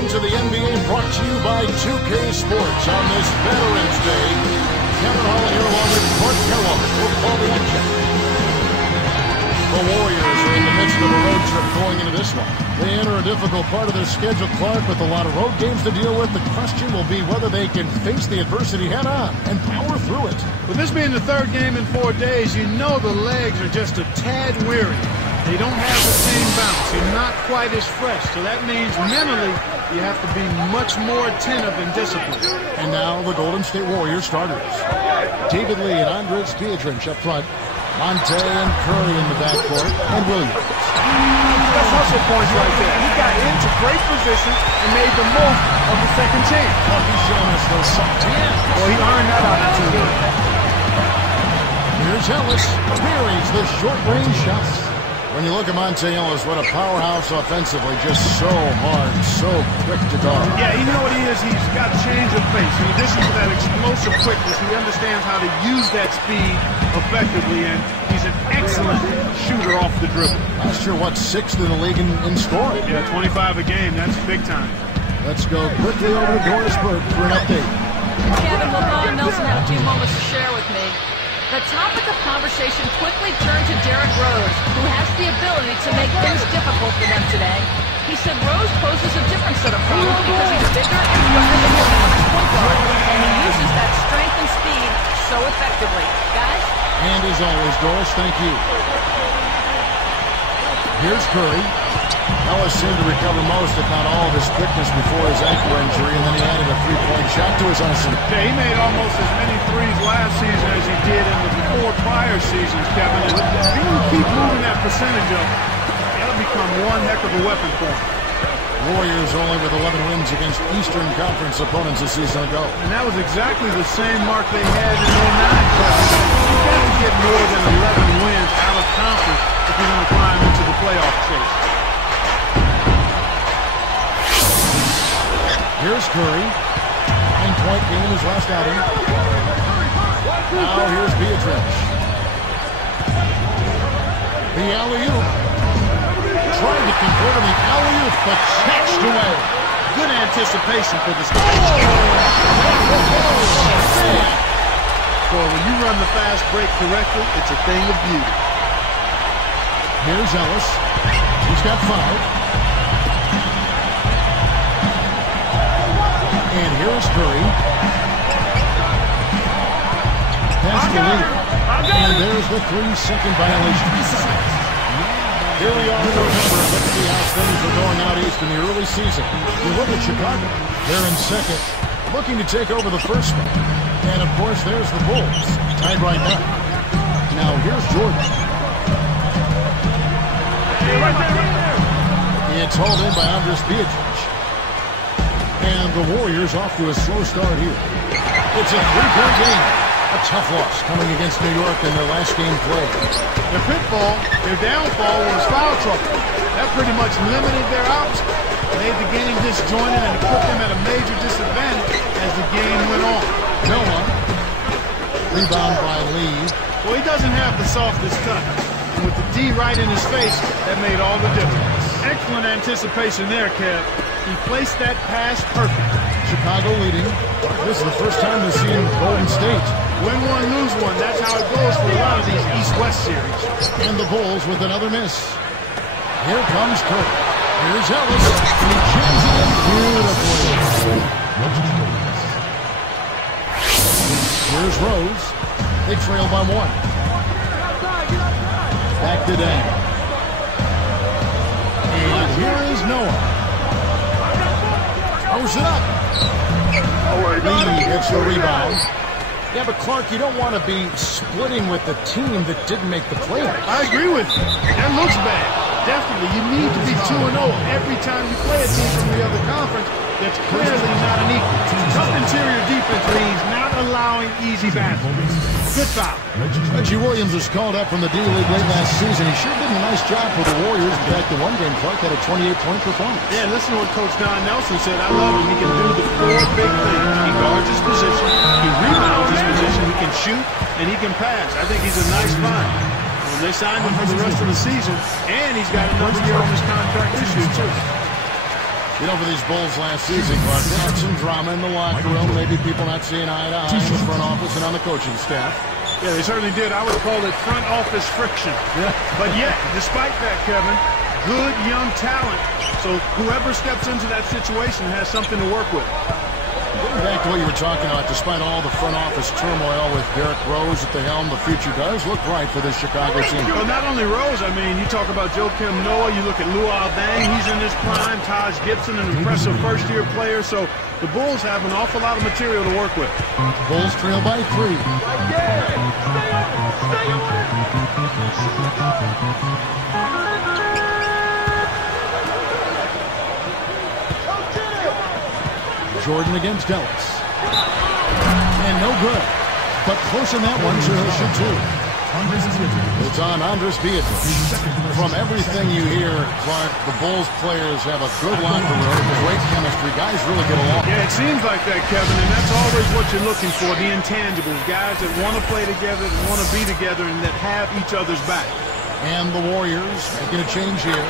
Welcome to the NBA, brought to you by 2K Sports on this Veterans Day. Kevin Holland here along with Court Hometeam. We'll call the action. The Warriors are in the midst of a road trip going into this one. They enter a difficult part of their schedule, Clark, with a lot of road games to deal with. The question will be whether they can face the adversity head-on and power through it. With this being the third game in 4 days, you know the legs are just a tad weary. They don't have the same bounce. You're not quite as fresh. So that means mentally you have to be much more attentive and disciplined. And now the Golden State Warriors starters. David Lee and Andres Pietrich up front. Monte and Curry in the backcourt. And Williams. That's hustle points right there. He got into great position and made the most of the second chance. Oh, he's showing us those soft hands. Well, he earned that opportunity. Here's Ellis. Buries the short-range shots. When you look at Monte Ellis, what a powerhouse offensively. Just so hard, so quick to guard. Yeah, you know what he is? He's got change of pace. In addition to that explosive quickness, he understands how to use that speed effectively, and he's an excellent shooter off the dribble. Last year, what, 6th in the league in scoring? Yeah, 25 a game. That's big time. Let's go quickly over to Doris Burke for an update. Kevin, LeBron Nelson had a few moments to share with me. The topic of conversation quickly turned to Derrick Rose, who has the ability to make things difficult for them today. He said Rose poses a different set of problems because he's bigger and quicker than Williams, point guard, and he uses that strength and speed so effectively. Guys? And as always, Doris, thank you. Here's Curry. Ellis seemed to recover most, if not all, of his quickness before his ankle injury, and then he added a three-point shot to his arsenal. Yeah, he made almost as many threes last season as he did in the 4 prior seasons, Kevin. And if you keep moving that percentage up, that'll become one heck of a weapon for him. Warriors only with 11 wins against Eastern Conference opponents a season ago. And that was exactly the same mark they had in 09, Kevin. You've got to get more than 11 wins out of conference if you're going to climb into the playoff chase. Here's Curry. 9-point game in his last outing. Now here's Pietrich. The alley-oop. Trying to convert on the alley-oop, but snatched away. Good anticipation for the start. Boy, when you run the fast break correctly, it's a thing of beauty. Here's Ellis. He's got 5. And here's Curry. Pass to Lee. And there's the 3-second violation. Here we are in November. Let's see how things are going out east in the early season. You look at Chicago. They're in second, looking to take over the first one. And, of course, there's the Bulls, tied right now. Now, here's Jordan. It's hauled in by Andres Pietrich. And the Warriors off to a slow start here. It's a 3-point game. A tough loss coming against New York in their last game played. Their pitfall, their downfall was foul trouble. That pretty much limited their outs, made the game disjointed, and put them at a major disadvantage as the game went on. Noah. Rebound by Lee. Well, he doesn't have the softest touch. And with the D right in his face, that made all the difference. Excellent anticipation there, Kev. He placed that pass perfectly. Chicago leading. This is the first time they've seen Golden State. Win one, lose one. That's how it goes for a lot of these East-West series. And the Bulls with another miss. Here comes Curry. Here's Ellis. And he jams it in beautifully. Here's Rose. They trail by 1. Back to Dan. And here is Noah. Throws it up. Lee gets the rebound. Yeah, but Clark, you don't want to be splitting with the team that didn't make the playoffs. I agree with you. That looks bad. Definitely. You need to be 2-0 every time you play a team from the other conference that's clearly not an equal. Tough interior defense means not allowing easy baskets. Good foul. Reggie Williams was called up from the D-League late last season. He sure did a nice job for the Warriors. In fact, the one game, Clark had a 28-point performance. Yeah, listen to what Coach Don Nelson said. I love him. He can do the 4 big things. He guards his position, he rebounds his position, he can shoot, and he can pass. I think he's a nice find. Well, they signed him for the rest of the season, and he's got another year on his contract this year, too. You know, for these Bulls last season, Clark, they had some drama in the locker room, maybe people not seeing eye to eye in the front office and on the coaching staff. Yeah, they certainly did. I would call it front office friction. Yeah. But yet, despite that, Kevin, good young talent. So whoever steps into that situation has something to work with. Getting back to what you were talking about, despite all the front office turmoil with Derrick Rose at the helm, the future does look bright for this Chicago team. Well, not only Rose, I mean, you talk about Joakim Noah, you look at Luol Deng, he's in his prime, Taj Gibson, an impressive first-year player, so the Bulls have an awful lot of material to work with. Bulls trail by 3. Jordan against Ellis. And no good. But close in that one, so he'll shoot 2. It's on Andres Beatriz. From everything you hear, Clark, the Bulls players have a good locker room, great chemistry. Guys really get along. Yeah, it seems like that, Kevin, and that's always what you're looking for, the intangibles. Guys that want to play together, that want to be together, and that have each other's back. And the Warriors making a change here.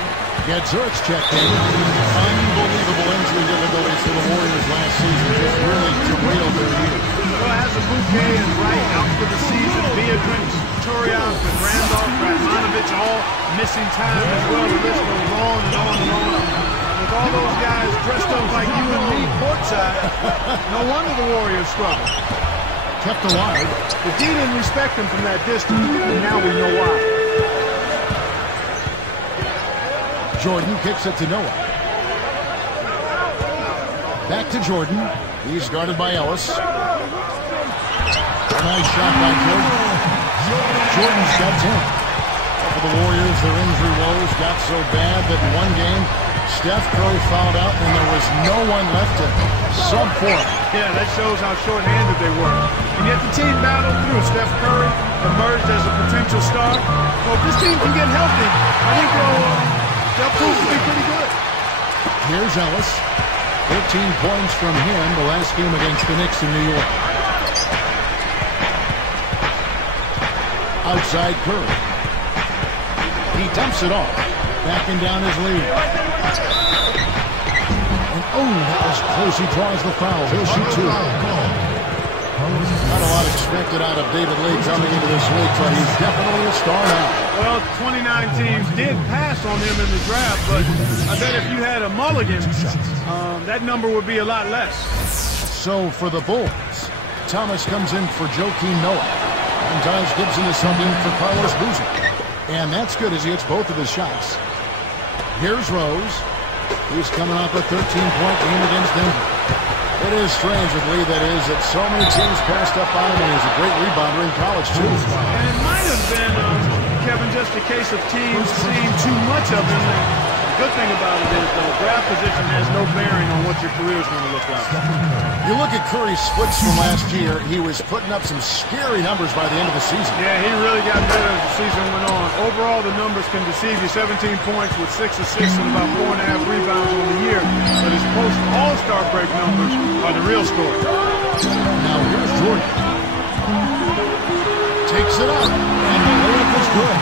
Get Zurich checked in. Unbelievable injury difficulties for the Warriors last season. Just really derailed their year. Well, has a bouquet and Wright out for the season. Beatriz, Turiaf, and Randolph, Radmanovich all missing time as well. The list goes on and on and on. With all those guys dressed up like you and me courtside, no wonder the Warriors struggle. Kept alive. The D didn't respect him from that distance, and now we know why. Jordan kicks it to Noah. Back to Jordan. He's guarded by Ellis. A nice shot by Jordan. Jordan's got 10. For the Warriors, their injury woes got so bad that in one game, Steph Curry fouled out and there was no one left to sub for him. Yeah, that shows how short-handed they were. And yet the team battled through. Steph Curry emerged as a potential star. Well, if this team can get healthy, I think they'll prove to be pretty good. Here's Ellis. 13 points from him the last game against the Knicks in New York. Outside Curry. He dumps it off. Backing down his lead. And that was close. He draws the foul. He'll shoot 2. Not a lot expected out of David Lee coming into this week, but he's definitely a star now. Well, 29 teams did pass on him in the draft, but I bet if you had a mulligan, that number would be a lot less. So for the Bulls, Thomas comes in for Joakim Noah. And Taj Gibson is subbed in for Carlos Boozer. And that's good as he hits both of his shots. Here's Rose. He's coming off a 13-point game against Denver. It is strange with Lee, that is, that so many teams passed up on him, and he's a great rebounder in college, too. And it might have been, Kevin, just a case of teams seeing too much of him. The good thing about it is the draft position has no bearing on what your career is going to look like. You look at Curry's splits from last year, he was putting up some scary numbers by the end of the season. Yeah, he really got better as the season went on. Overall, the numbers can deceive you. 17 points with 6 assists and about 4.5 rebounds on the year. But his post-All-Star break numbers are the real story. Now here's Jordan. Takes it up, and the layup is good.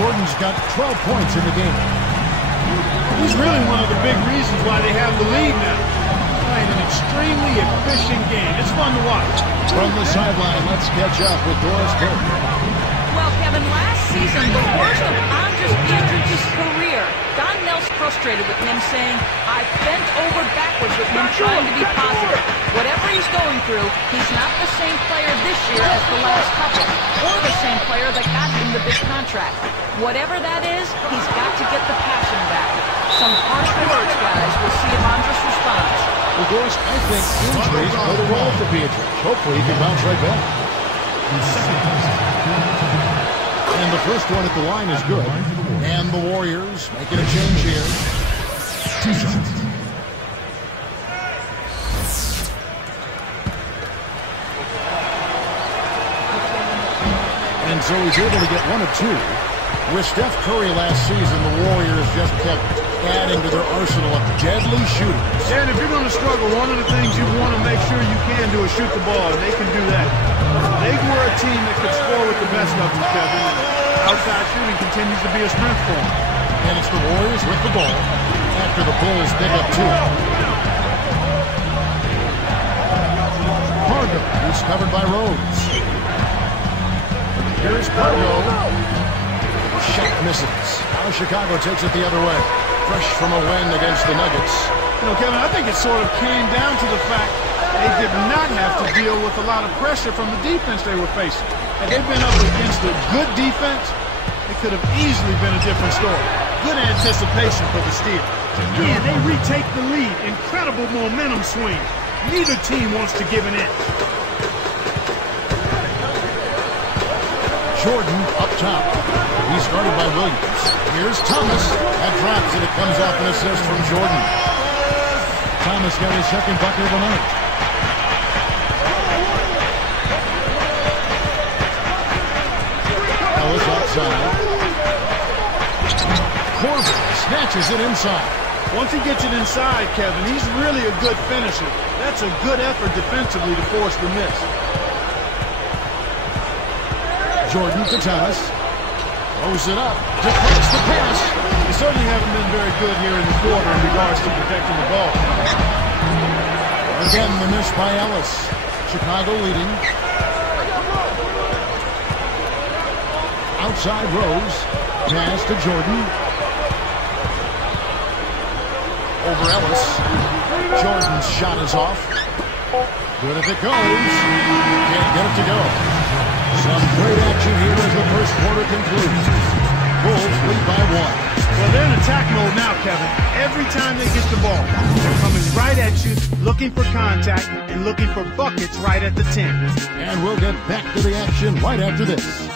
Jordan's got 12 points in the game. He's really one of the big reasons why they have the lead now. Playing an extremely efficient game. It's fun to watch. From the sideline, let's catch up with Doris Burke. Well, Kevin, last season, the worst of Andres Beatriz's career. Don Nell's frustrated with him, saying, "I bent over backwards with him trying to be positive. Whatever he's going through, he's not the same player this year as the last couple, or the same player that got him the big contract. Whatever that is, he's got to get the passion back." Some harsh words, guys. We'll see if Andres responds. Well, Doris, I think injuries play the role for Beatriz. Hopefully he can bounce right back. And the first one at the line is good. And the Warriors making a change here. And so he's able to get 1 of 2. With Steph Curry last season, the Warriors just kept adding to their arsenal of deadly shooters. Yeah, and if you're going to struggle, one of the things you want to make sure you can do is shoot the ball, and they can do that. They were a team that could score with the best of them, Kevin. And outside shooting continues to be a strength for them. And it's the Warriors with the ball at after the Bulls pick up 2. Pargo, who's covered by Rhodes. Here's Pargo. Shot misses. Now Chicago takes it the other way. Fresh from a win against the Nuggets. You know, Kevin, I think it sort of came down to the fact they did not have to deal with a lot of pressure from the defense they were facing. Had they been up against a good defense, it could have easily been a different story. Good anticipation for the steal. Again, they retake the lead. Incredible momentum swing. Neither team wants to give an inch. Jordan up top. He's guarded by Williams. Here's Thomas. That drops, and it comes off an assist from Jordan. Thomas got his second bucket of the night. Ellis outside. Corbin snatches it inside. Once he gets it inside, Kevin, he's really a good finisher. That's a good effort defensively to force the miss. Jordan to Thomas. Throws it up. Deflects the pass. They certainly haven't been very good here in the quarter in regards to protecting the ball. Again, the miss by Ellis. Chicago leading. Outside Rose. Pass to Jordan. Over Ellis. Jordan's shot is off. Good if it goes. Can't get it to go. Some great action here as the first quarter concludes. Bulls lead by 1. Well, they're in attack mode now, Kevin. Every time they get the ball, they're coming right at you, looking for contact, and looking for buckets right at the 10. And we'll get back to the action right after this.